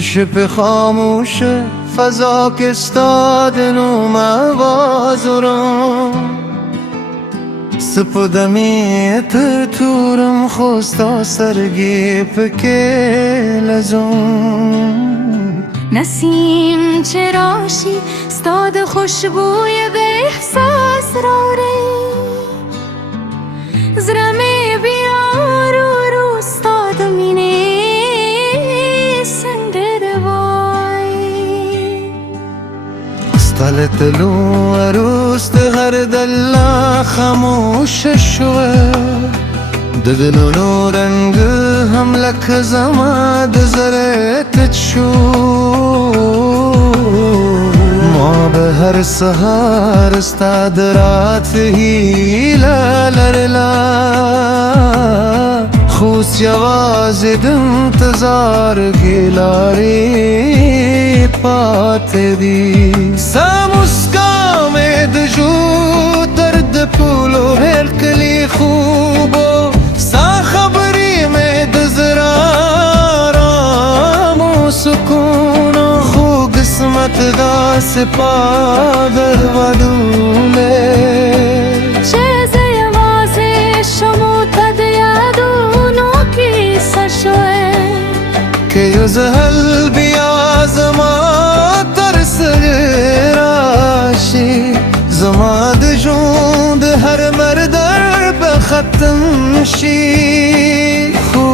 شب خاموش فضا که استادنم آوازرم سپدمی ترتورم خوستا سرگی پکه لزم نسیم چراشی استاد خوشبوی به احساس راره زرمه بیار رو استاد مینه سندر وای استالت لو عروست هر دلا خاموش شوه ددلو رنگ هم لک زماد زرت شو ما به هر سهار استاد رات هیلا لرلا خوش جواز انتظار گلاری پات دی سامسکا میں دجو درد پولو ہر کلی خوبو سا خبری میں دزرارام و سکونو خو قسمت دا سپادر ودولے چیز یوازی شمو تد یادونو کی سشوه که یزهل بیا زما ترس راشی زما د ژوند هر مردر به ختم شي خو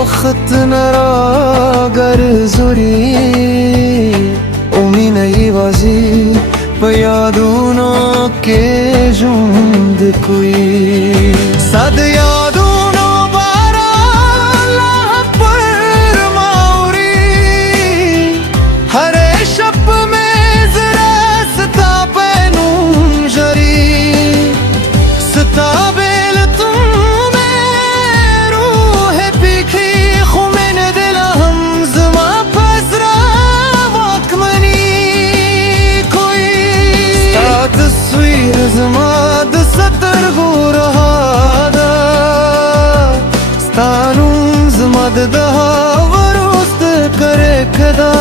وخت نرا ګرځوري او مینه یوازې په یادونو کې ژوند کوي صد یادونو باران لا پر ماوري هر شب میں زرا ستا پینون جری ستا بیل تم میں روح پیکھی خومن دل ہم زما پزرا واکمنی کوئی ستا تصویر زما د ستر گو رہا دا ستا نوم زما د دہا وروست کرے کدا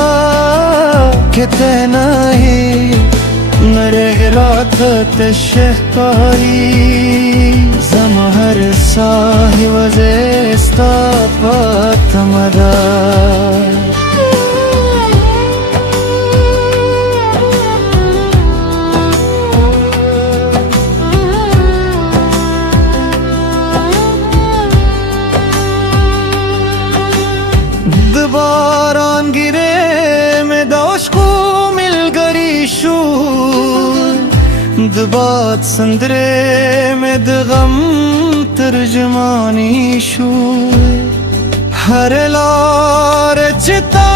کہتے نہیں نرے رات تشکاری زمہر ساہی وزیستا پات مدا باران گیره میں داشکو مل گری شور دبات سندرے میں دغم ترجمانی شور ہر لار چتا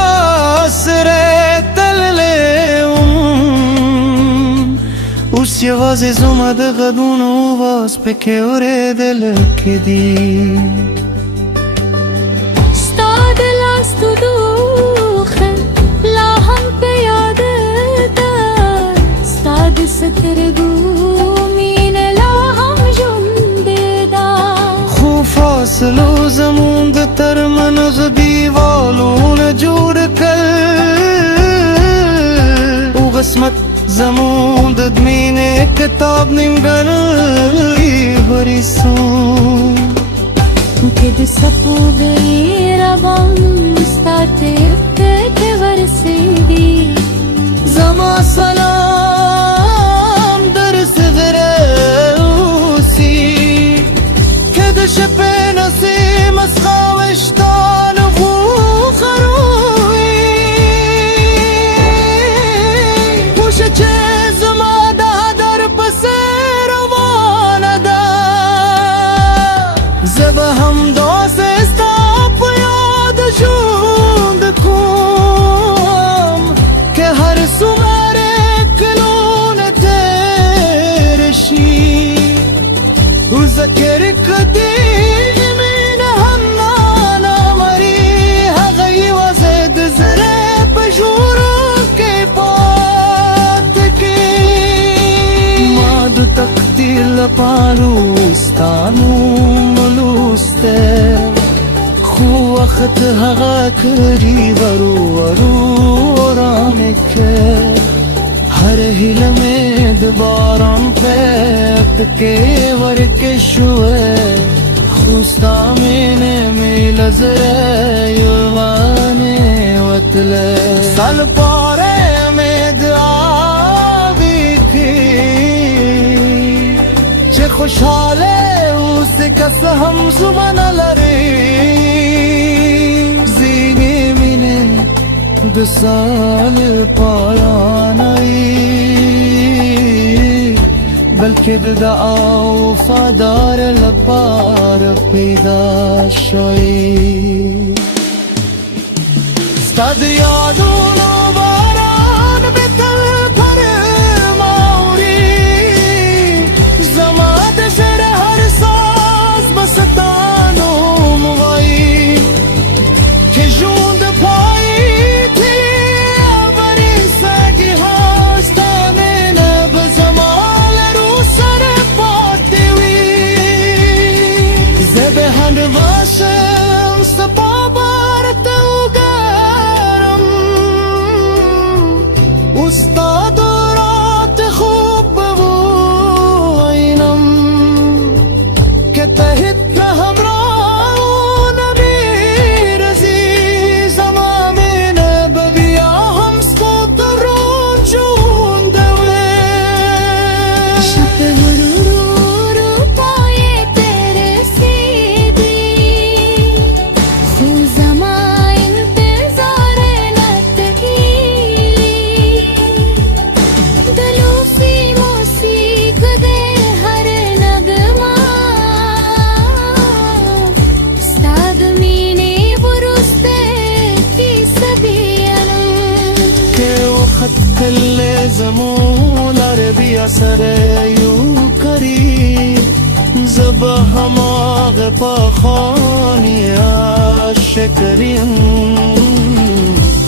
سرے تللے اس یواز زمد غدون واس پکے اورے دل کے دی تو دوخه لا هم به یاد دار استاد سترگو مینه لا هم جنبه دار خو فاصلو زموند تر منغ دیوالون جوڑ کر او قسمت زموند دمین کتاب نمگرئی بریسون که د سپو گئی ربان ستاته که ورسیدی زما سلام در صغروسی که د شپ نسیم از خواهشتان خو خروی پوشه چه زما ده در پس روان ده زبه هم دوست استاپ یاد جوند کم که هر سمر کلون ترشی و ذکر قدیم هنانا مری هغی وزد زره پشورو که پات که ما دو تقدیر لپالوستانو ملوسته خو وخت هغه کړي ورو آرام کې هر هیله مې د باران په کې ورکه شوه خوستا مې لزره یوانه وتله سال پاره مې دعا وکړي چې خوشاله اوس کس هم زمانه لري زیږې مینه د سال پایان بلکې د دعا او وفادار لپاره پیدا شوی ستا د یادونو باران به تل پر ما اوري زما د زړه هر ساز به ستا نوم وایي چې ژوند پای واشم سپابار توگرم استاد رات خوب بوینم که تهت همراه نبیر عزیزم آمین ببیا هم سپوترون جون دوه شب رو پای تیره كل زمون عربي سريو كري زبها ما غبا خاني الشكرين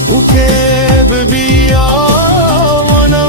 وكيف بيا وانا